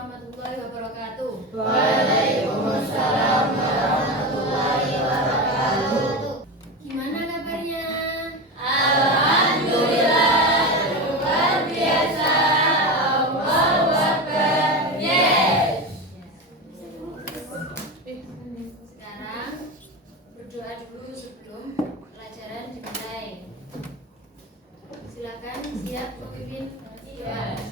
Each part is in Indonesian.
warahmatullahi wabarakatuh. Waalaikumsalam warahmatullahi wabarakatuh. Gimana kabarnya? Alhamdulillah, luar biasa. Allahu Akbar. Yes. Sekarang berdoa dulu sebelum pelajaran dimulai. Silakan, siap pemimpin? Siap.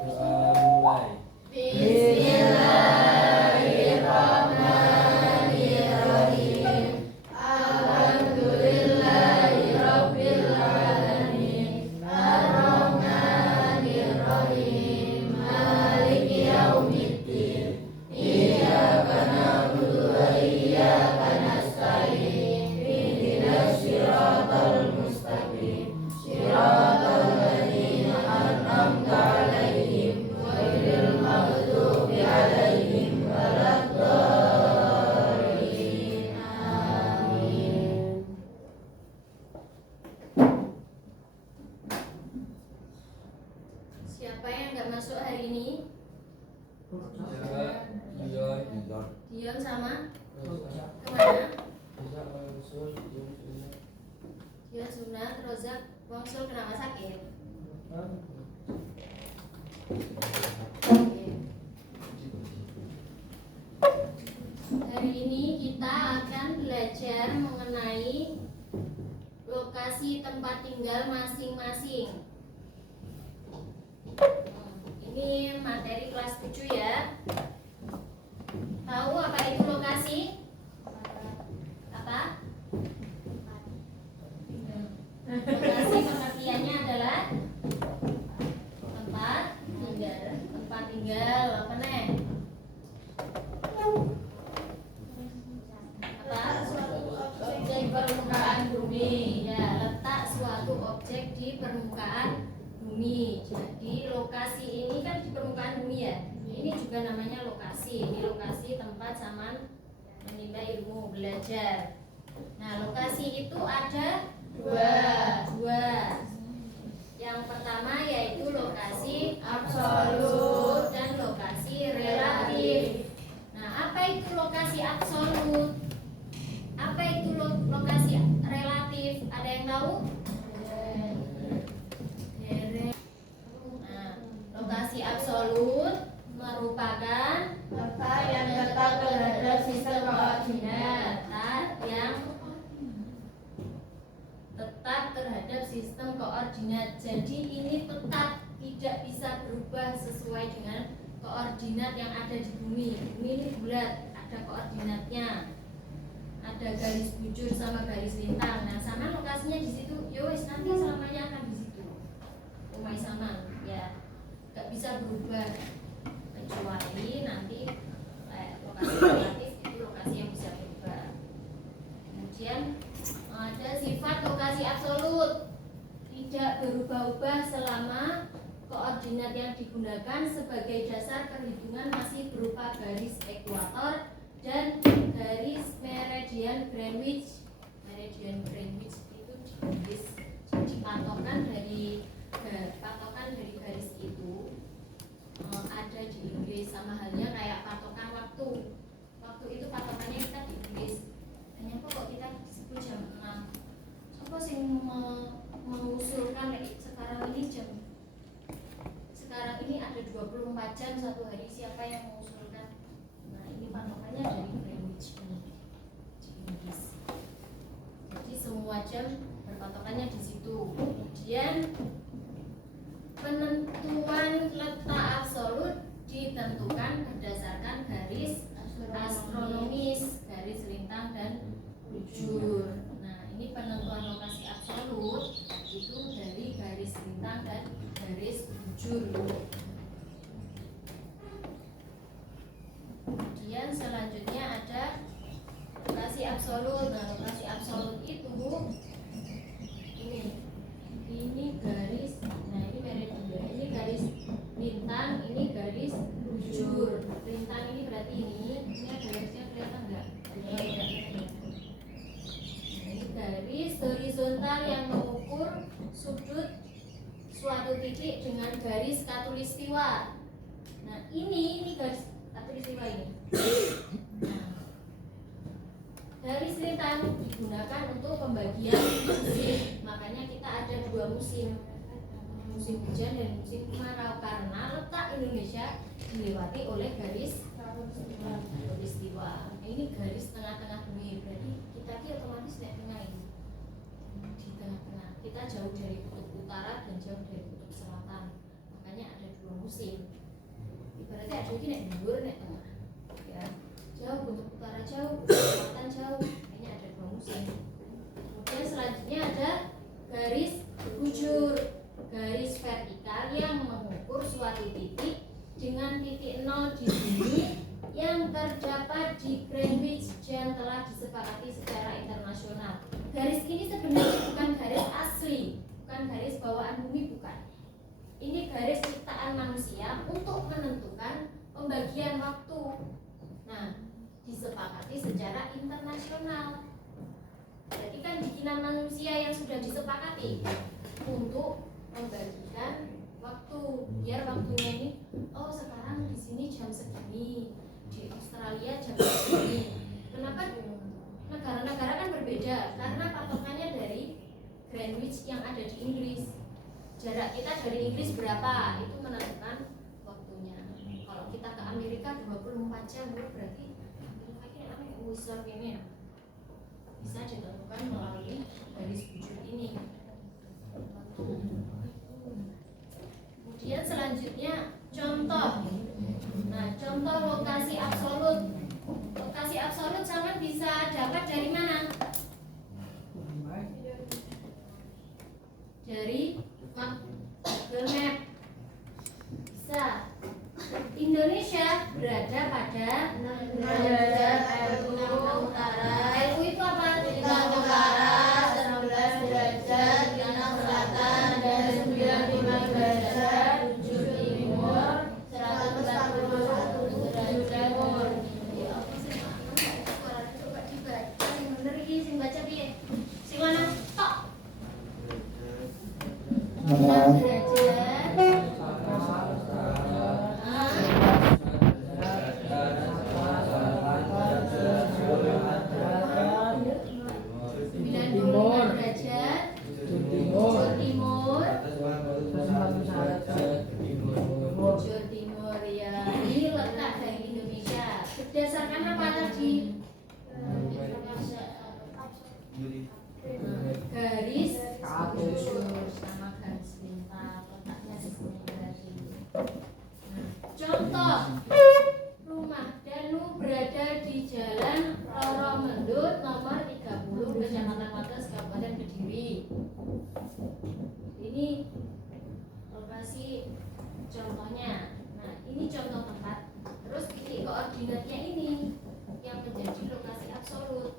Doa mulai. Bismillahirrahmanirrahim. Alhamdulillahirabbil alamin. Arrahmanirrahim. Maliki yaumiddin. Iyyaka na'budu wa iyyaka nasta'in. Ihdinas siratal mustaqim. Siratal ladzina an'amta 'alaihim ghairil maghdubi 'alaihim waladdallin. Amin. Siapa yang nggak masuk hari ini? Dion sama kemana? Dion sunat, Rozak, Wangsul kenapa sakit? Oke. Hari ini kita akan belajar mengenai lokasi tempat tinggal masing-masing. Ini materi kelas 7 ya. Tahu apa itu lokasi? Apa? Lokasi pengertiannya adalah tempat tinggal. Tempat tinggal apa nih? Apa? Objek di permukaan bumi. Ya, letak suatu objek di permukaan bumi. Jadi lokasi ini kan di permukaan bumi ya. Ini juga namanya lokasi. Ini lokasi tempat Saman menimba ilmu, belajar. Nah, lokasi itu ada dua. Yang pertama yaitu lokasi absolut dan lokasi relatif. Nah, apa itu lokasi absolut? Apa itu lokasi relatif? Ada yang tahu? Nah, lokasi absolut merupakan Letak yang tetap terhadap sistem koordinat. letak yang tetap terhadap sistem koordinat. Jadi ini tetap tidak bisa berubah sesuai dengan koordinat yang ada di bumi. Bumi ini bulat, ada koordinatnya. Ada garis bujur sama garis lintang. Nah, sama lokasinya di situ. Yowes, nanti selamanya akan di situ. Umay sama, ya, nggak bisa berubah kecuali nanti lokasi relatif itu lokasi yang bisa berubah. Kemudian ada sifat lokasi absolut, tidak berubah-ubah selama koordinat yang digunakan sebagai dasar perhitungan masih berupa garis ekuator dan garis meridian Greenwich. Meridian Greenwich itu di Inggris. Jadi patokan dari garis itu ada di Inggris, sama halnya kayak patokan waktu. Waktu itu patokannya kita di Inggris. Hanya kok kita disebut jam 6. Apa sih mengusulkan sekarang ini sekarang ini ada 24 jam satu hari, siapa yang mengusulkan? Nah, ini patokannya dari Greenwich di Inggris. Jadi semua jam berpatokannya di situ. Kemudian penentuan letak absolut ditentukan berdasarkan garis astronomis, garis lintang dan bujur. Nah, ini penentuan lokasi absolut itu dari garis lintang dan garis bujur. Kemudian selanjutnya ada lokasi absolut. Nah, lokasi absolut itu ini garis, nah ini meridian, ini garis lintang, ini garis bujur. Lintang ini berarti ini ada garisnya, kelihatan nggak? Ini garis horizontal yang mengukur sudut suatu suatu titik dengan garis khatulistiwa. Nah, ini garis khatulistiwa ini. Nah, garis lintang digunakan untuk pembagian musim. Makanya kita ada 2 musim. Musim hujan dan musim kemarau karena letak Indonesia dilewati oleh garis khatulistiwa. Ini garis tengah-tengah bumi, berarti kita otomatis naik tengah ini. Di tengah-tengah. Kita jauh dari kutub utara dan jauh dari kutub selatan. Makanya ada 2 musim. Ibaratnya ada ini naik dhuwur, naik tengah. Ya. Jauh kutub utara jauh, kutub selatan jauh. Makanya ada 2 musim. Kemudian selanjutnya ada garis bujur. Garis vertikal yang mengukur suatu titik dengan titik 0 di bumi yang terdapat di Greenwich yang telah disepakati secara internasional. Garis ini sebenarnya bukan garis asli, bukan garis bawaan bumi, bukan. Ini garis ciptaan manusia untuk menentukan pembagian waktu. Nah, disepakati secara internasional. Jadi kan bikinan manusia yang sudah disepakati untuk membagikan waktu, biar waktunya ini, oh sekarang di sini jam segini, di Australia jam segini. Kenapa negara-negara kan berbeda? Karena patokannya dari Greenwich yang ada di Inggris. Jarak kita dari Inggris berapa, itu menentukan waktunya. Kalau kita ke Amerika 24 jam, berarti user ini bisa ditentukan melalui garis bujur ini. Kemudian selanjutnya contoh. Nah, contoh lokasi absolut. Lokasi absolut sama bisa dapat dari mana? Dari Google Map. Bisa. Indonesia berada pada derajat LU utara. LU itu apa? Lintang utara 16 derajat, lintang selatan dan 95 derajat, 7 timur 141 derajat timur. Ya apa sih? Coba dibaca yang bener iki sing baca piye? Sing mana? Tok. 16 derajat. Bujur timur ya. Ini letak dari Indonesia. Berdasarkan apa tadi? Garis bujur sama garis lintang, letaknya sebenarnya. Contoh rumah Danu berada di Jalan Roro Mendut nomor 30 Kecamatan Wates Kabupaten Kediri. Ini lokasi contohnya. Nah, ini contoh tempat. Terus titik koordinatnya ini yang menjadi lokasi absolut.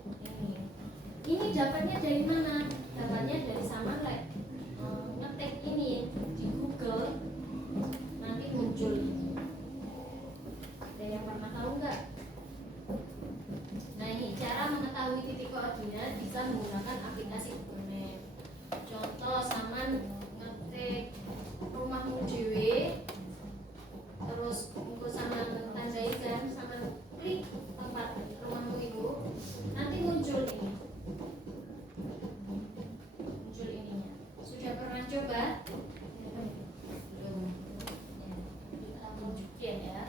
Ini dapatnya dari mana? Dapatnya dari Samarlek. Ngetik ini di Google nanti muncul. Ada yang pernah tahu nggak? Nah, ini cara mengetahui titik koordinat bisa menggunakan aplikasi Google Map. Contoh saman ngetik rumahmu dewe, terus engko sama tandai kan, sama klik tempat rumahmu itu, nanti muncul ini. Muncul ininya. Sudah pernah coba? Belum. Kita tunjukin ya.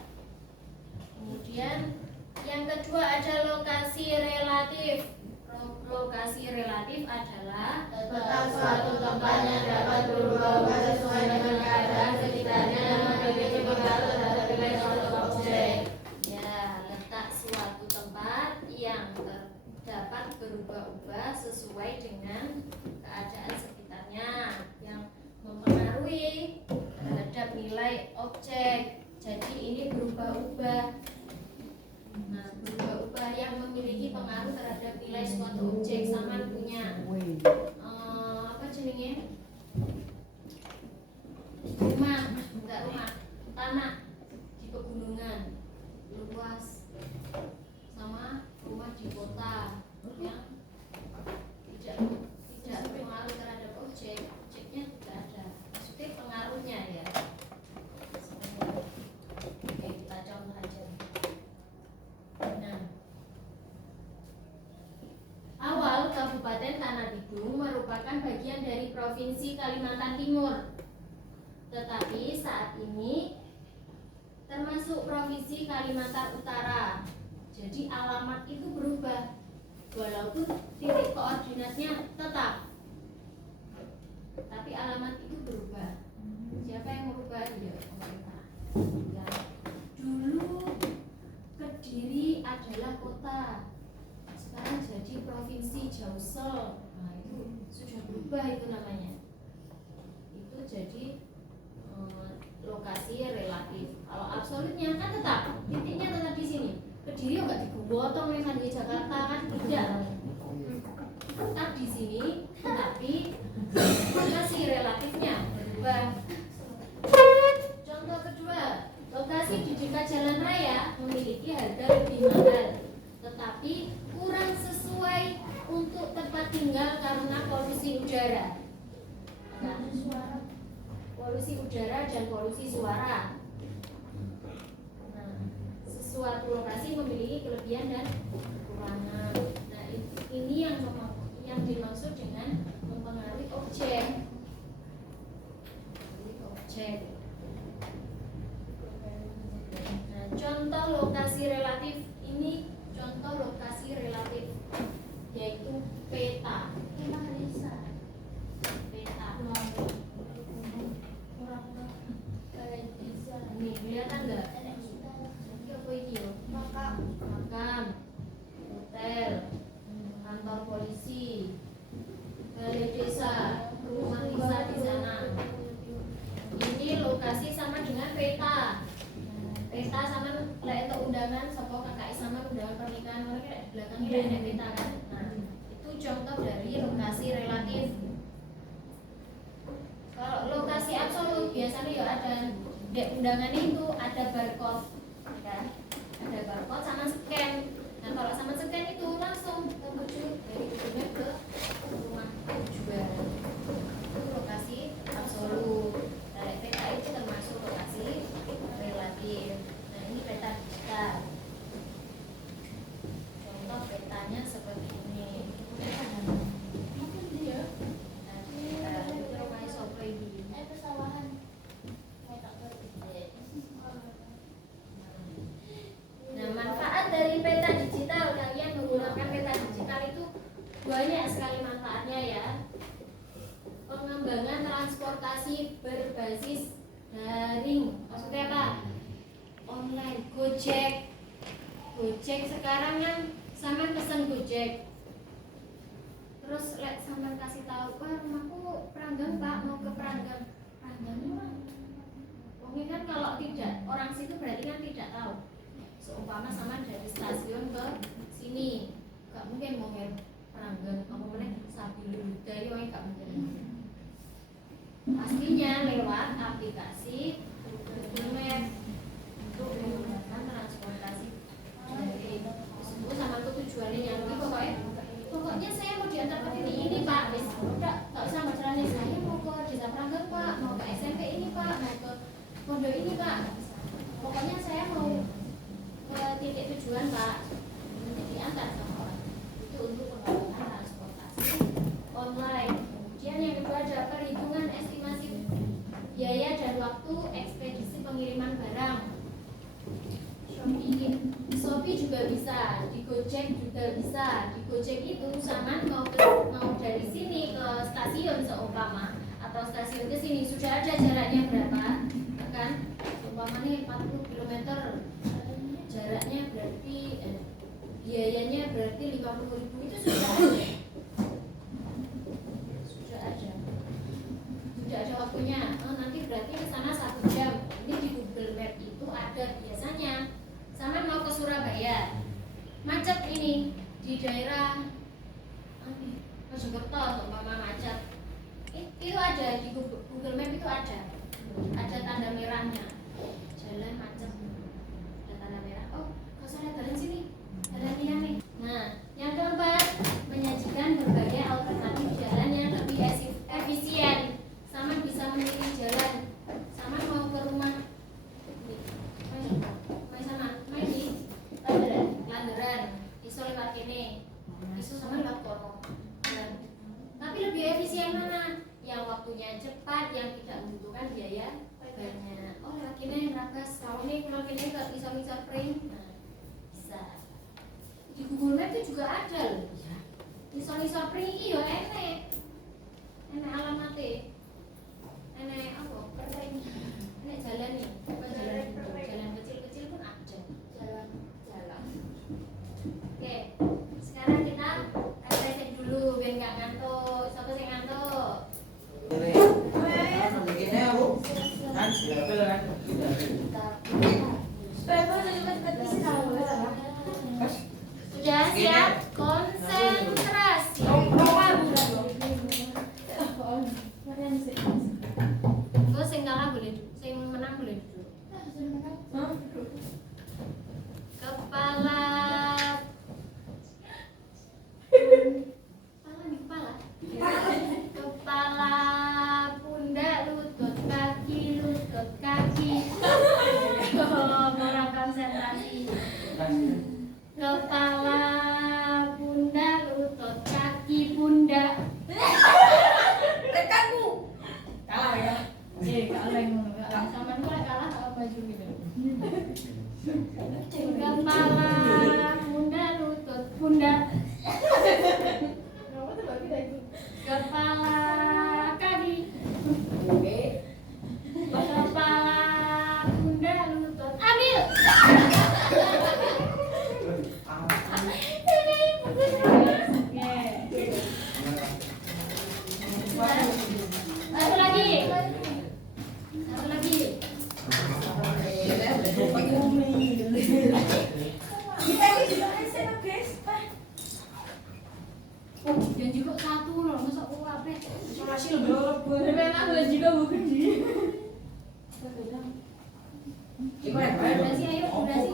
Kemudian yang kedua ada lokasi relatif. Lokasi relatif adalah Letak suatu tempat yang dapat berubah-ubah sesuai dengan keadaan sekitarnya dan memiliki pengaruh terhadap nilai suatu objek. ya, letak suatu tempat yang dapat berubah-ubah sesuai dengan keadaan sekitarnya yang mempengaruhi terhadap nilai objek. Jadi ini berubah-ubah. Nah, berubah-ubah yang memiliki pengaruh terhadap nilai suatu objek. Sama punya apa jenenge? Rumah, enggak rumah, tanah di pegunungan luas sama rumah di kota yang tidak berpengaruh terhadap objek. Objeknya tidak ada. Maksudnya pengaruh bagian dari Provinsi Kalimantan Timur. Tetapi saat ini termasuk Provinsi Kalimantan Utara. Jadi alamat itu berubah, walaupun titik koordinatnya tetap, tapi alamat itu berubah. Siapa yang merubah? Ya, pemerintah. Ya. Dulu Kediri adalah kota, sekarang jadi provinsi Jausel. Nah, itu sudah berubah itu namanya. Itu jadi lokasi relatif. Kalau absolutnya kan tetap, titiknya tetap di sini. Kediri enggak digotong yang di Jakarta kan tidak. Tetap di sini, tetapi lokasi relatifnya berubah. Contoh kedua, lokasi di dekat jalan raya memiliki harga lebih mahal, tetapi kurang sesuai untuk tempat tinggal karena polusi udara. Polusi udara dan polusi suara. Nah, sesuatu lokasi memiliki kelebihan dan kekurangan. Nah, ini yang dimaksud dengan mempengaruhi objek. Nah, contoh lokasi relatif ini contoh lokasi relatif yaitu peta. Nih, kelihatan nggak? Ini apa ini? Makam, hotel, kantor polisi, balai desa, rumah desa di sana. Ini lokasi sama dengan peta. Peta sama lek untuk undangan sapa KKI sama undangan pernikahan mereka belakangnya ada peta kan. Nah, itu contoh dari lokasi relatif. Kalau lokasi absolut biasanya ya ada di undangan itu ada barcode, kan? Ada barcode sama scan. Nah, kalau sama scan itu langsung menuju dari tujuannya ke rumah tujuan. Itu lokasi absolut. Nah, peta itu termasuk lokasi relatif. Nah, ini peta digital. Contoh petanya seperti ini. Nah, manfaat dari peta digital, kalian menggunakan peta digital itu banyak sekali manfaatnya ya. Pengembangan transportasi berbasis daring, maksudnya apa? Online, Gojek sekarang kan sama pesan Gojek. Terus sama kasih tahu, wah rumahku Pranggang Pak, mau ke Pranggang. Mungkin kan kalau tidak orang situ berarti kan tidak tahu. Seumpama sama dari stasiun ke sini, gak mungkin mau ke Pranggang. Kamu mana Sabilu dari orang gak mungkin. Pastinya lewat aplikasi Google Maps untuk menggunakan transportasi dari itu sama tuh tujuannya yang pokoknya saya mau diantar ke titik ini Pak, udah nggak usah berjalan, saya mau ke Desa Pranggang Pak, mau ke SMP ini Pak, mau ke pondok ini Pak, pokoknya saya mau ke titik tujuan Pak, nanti diantar sama orang. Itu untuk pengembangan transportasi online. Kemudian yang kedua ada perhitungan estimasi biaya dan waktu ekspedisi pengiriman barang. Shopee juga bisa, di Gojek juga bisa. Di Gojek itu sama mau dari sini ke stasiun seumpama atau stasiun ke sini sudah ada jaraknya berapa, kan? Umpamanya 40 km. Jaraknya berarti biayanya berarti 50.000 itu sudah ada. Sudah ada waktunya. Nanti berarti ke sana 1 jam. Ini di Google Map itu ada biasanya. Sama mau ke Surabaya, macet ini di daerah Mojokerto, umpama macet, itu ada di Google Map itu ada tanda merahnya, jalan macet, ada tanda merah. Oh, kau salah jalan sini, jalan ini nih. Nah, yang keempat, menyajikan berbagai alternatif jalan yang lebih efisien, sama bisa memilih jalan, sama mau ke rumah. Landeran, iso lewat kene, iso sama lewat kono. Tapi lebih efisien mana? tidak membutuhkan biaya banyak. Oh lewat kene nerabas kalau ini kalau kene nggak bisa misal print, nah bisa di Google Map itu juga ada loh ya. Misal print iyo enek alamatnya, enek apa? Enek jalan nih, apa jalan kecil-kecil pun ada. Jalan. Oke, sekarang kita refreshing dulu biar nggak ngantuk. Siapa sih ngantuk? Sudah siap? Konsentrasi. Gue sing kalah boleh, sing menang boleh duduk. Kepala kepala, pundak, lutut kaki. Kurang konsentrasi. Kepala, pundak, lutut kaki, pundak. Rekanku. Kalah ya. Kalah sama gue kalah apa maju gitu. Kepala, pundak, lutut, pundak. Kepala, kaki. Kepala, pundak, lutut. Ambil. Satu lagi. Dan juga satu loh, masa apa? Masih lebih memang boleh juga bukan sih. Durasi, ayo durasi.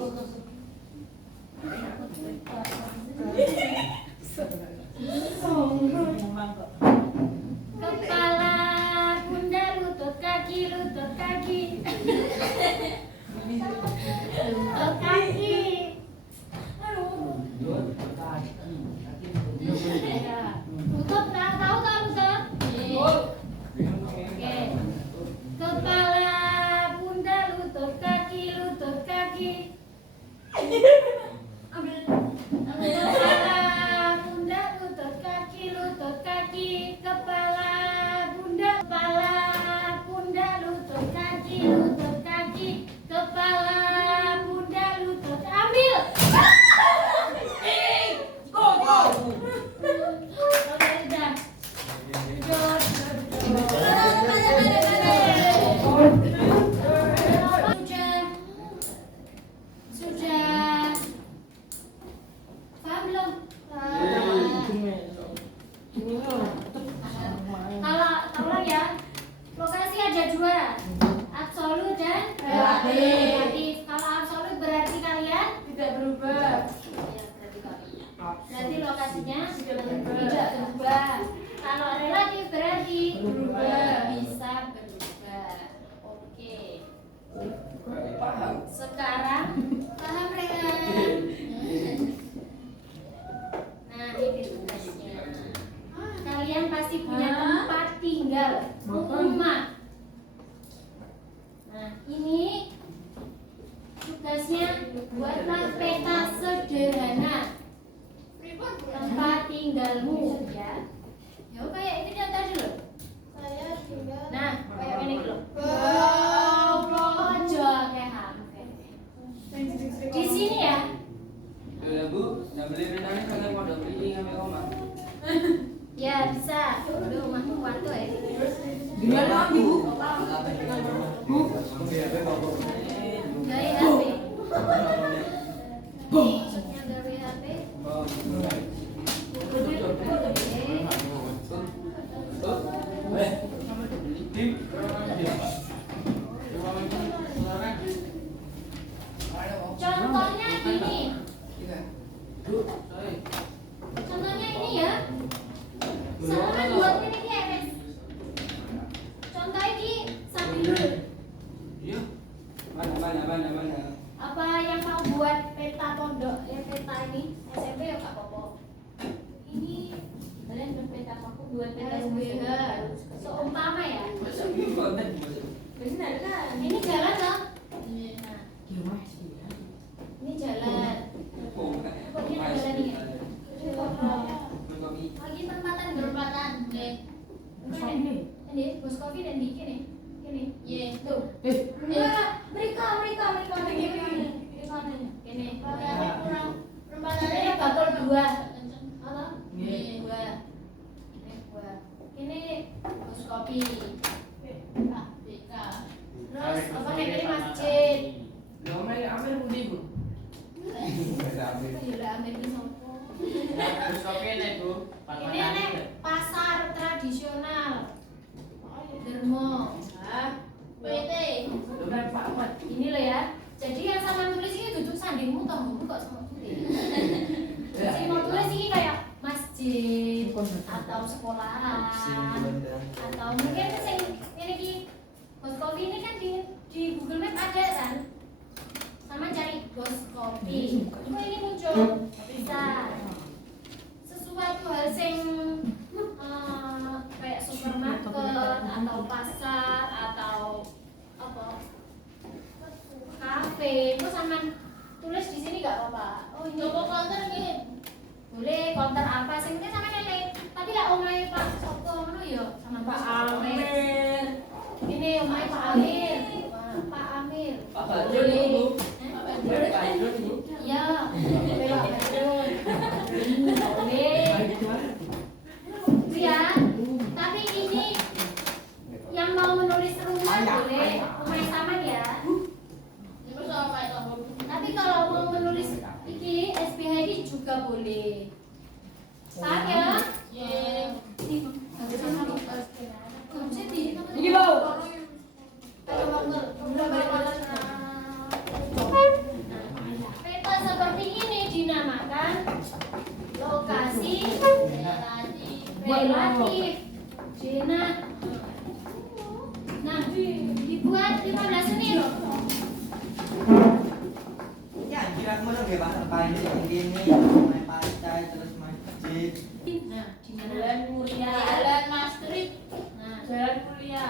Kepala, pundak, lutut kaki. Lutut kaki. Lutut, tahu tak lutut? Oke. Kepala, pundak, lutut kaki. Ambil. Kepala, pundak, lutut kaki. Kepala, pundak, lutut kaki. Kepala, pundak, lutut. Ambil. Oke, sudah. Sudah. Paham belum? Kalau ya, lokasi ada dua, absolut dan relatif. Kalau absolut berarti kalian Tidak berubah. ya, berarti lokasinya tidak berubah. Kalau relatif berarti Berubah. bisa berubah. Oke. Paham. Sekarang paham Rehan? Nah ini tugasnya. Kalian pasti punya tempat tinggal, rumah. Nah ini tugasnya buatlah peta sederhana tempat tinggalmu ya. Ya kayak ini dia tadi loh. Nah kayak ini loh. Ojo kayak hampir. Di sini ya. Ya Bu, nak beli renangnya kalian pada beli ngambil oma. Ya bisa. Aduh, rumahmu kuarto ya. Gimana Bu? Bu, Benar kan? Ini jalan loh. Iya. Nah, Ya Mas, ya. ini jalan. Kok dia ada jalan nih? Lagi perempatan Perempatan. Oke. Ini bos kopi dan di ini. Ini. Iya. Tuh. Mereka. Ini. Kurang perempatannya Ini bakal dua. Apa? Iya. Dua. Ini dua. Ini bos kopi. BK. Terus apa nih ini masjid. Apa ya lah Amir ini sopo. Ini aneh pasar tradisional. Dermo. PT. Ini loh ya. Jadi yang sama tulis ini duduk sandingmu toh kok sama tulis. Jadi mau tulis ini kayak masjid atau sekolahan atau mungkin sing ini ki bos kopi ini kan di Google Map ada kan. Sama cari bos kopi. Kok ini muncul? Bisa. Sesuatu hal sing kayak supermarket atau pasar atau apa kafe itu sama tulis di sini nggak apa-apa. Oh ini Coba counter gitu. boleh counter apa sih mungkin sama nenek tapi lah omai Pak Sopo ngono ya sama Pak Amir. Ini omai Pak Amir. Pak Amir. Iya. Boleh. Ya, tapi ini yang mau menulis rumah boleh, rumah sama ya. Itu sama kayak kamu. Tapi kalau mau menulis ini SPH ini juga boleh. Paham ya? Iya. Ini bau. Peta seperti ini dinamakan lokasi relatif. Jena. Nah, dibuat 15 menit. Ya, kira-kira udah pasar banyak begini, main pantai terus masjid. Nah, di mana? Jalan Mulia. Jalan Mastrip. Nah, Jalan Mulia.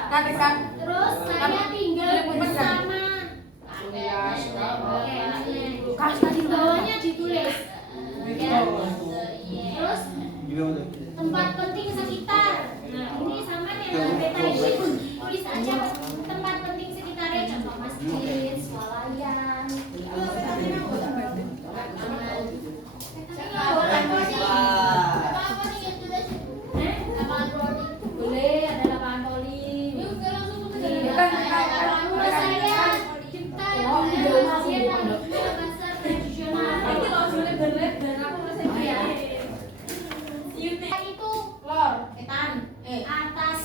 terus saya tinggal bersama. Di bawahnya ditulis. Ya. Terus tempat penting sekitar. Nah, ini sama nih dengan peta ini. Tulis aja tempat penting sekitarnya, contoh masjid, swalayan. Boleh ada lapangan voli. Kalau saya kita pasar tradisional. Itu lor, etan, atas.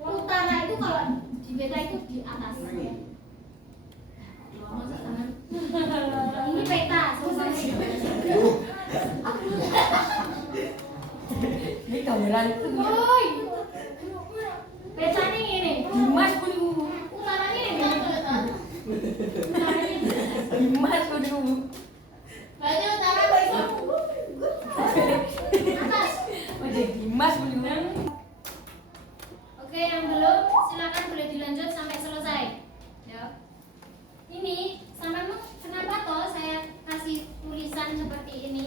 Utara itu kalau di beta itu di atas. Ini peta, Ini kamera itu Woi, peta nih ini. Dimas pun Utaranya ini. Dimas pun Berarti utara Atas. Wajah Dimas pun Oke, yang belum silakan boleh dilanjut sampai selesai. Ya. Ini sampai kenapa toh saya kasih tulisan seperti ini?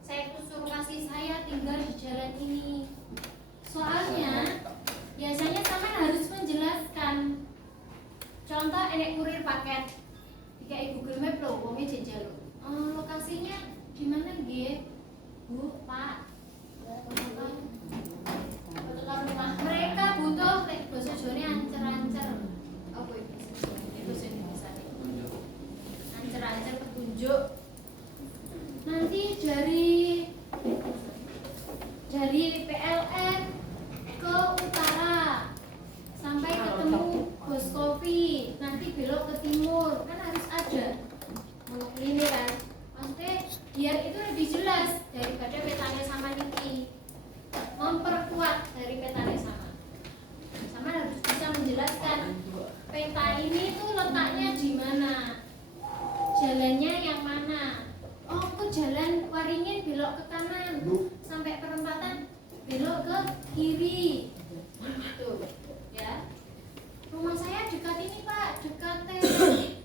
Saya suruh kasih saya tinggal di jalan ini. Soalnya biasanya sama harus menjelaskan. Contoh enek kurir paket. Kayak Google Map loh, wongnya jejak loh. Lokasinya di mana nggih? Bu, Pak. Mereka butuh bahasa Jawa ancer-ancer. Apa itu? Itu Indonesia nih. Ancer-ancer petunjuk. Nanti dari WPS ke kiri. Tuh, ya. Rumah saya dekat ini Pak, dekat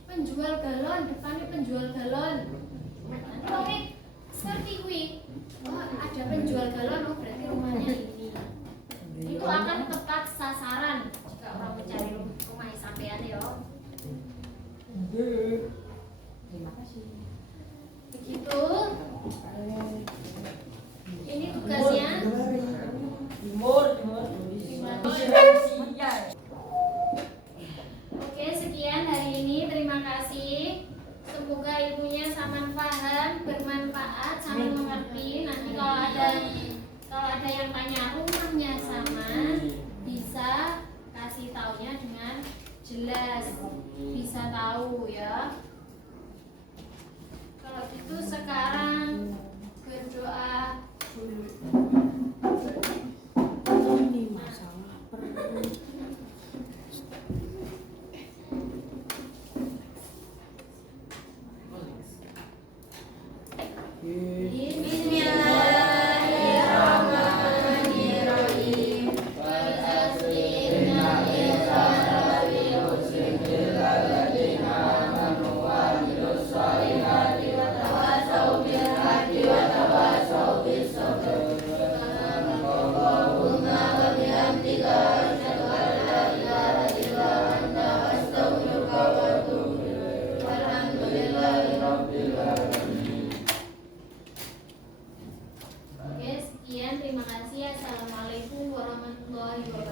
penjual galon, depannya penjual galon. Nanti oke, seperti kui. Oh, ada penjual galon, oh berarti rumahnya ini. Itu akan tepat sasaran jika orang mencari rumah sampean ya. Terima kasih. Begitu. Ini tugasnya. Timur. Oke, sekian hari ini. Terima kasih. Semoga ilmunya sama paham, bermanfaat, sama mengerti. Nanti kalau ada yang tanya rumahnya sama, bisa kasih taunya dengan jelas, bisa tahu ya. Kalau gitu sekarang berdoa dulu. Ini masalah perlu. Bismillahirrahmanirrahim. Oke, sekian. Terima kasih. Assalamualaikum warahmatullahi wabarakatuh.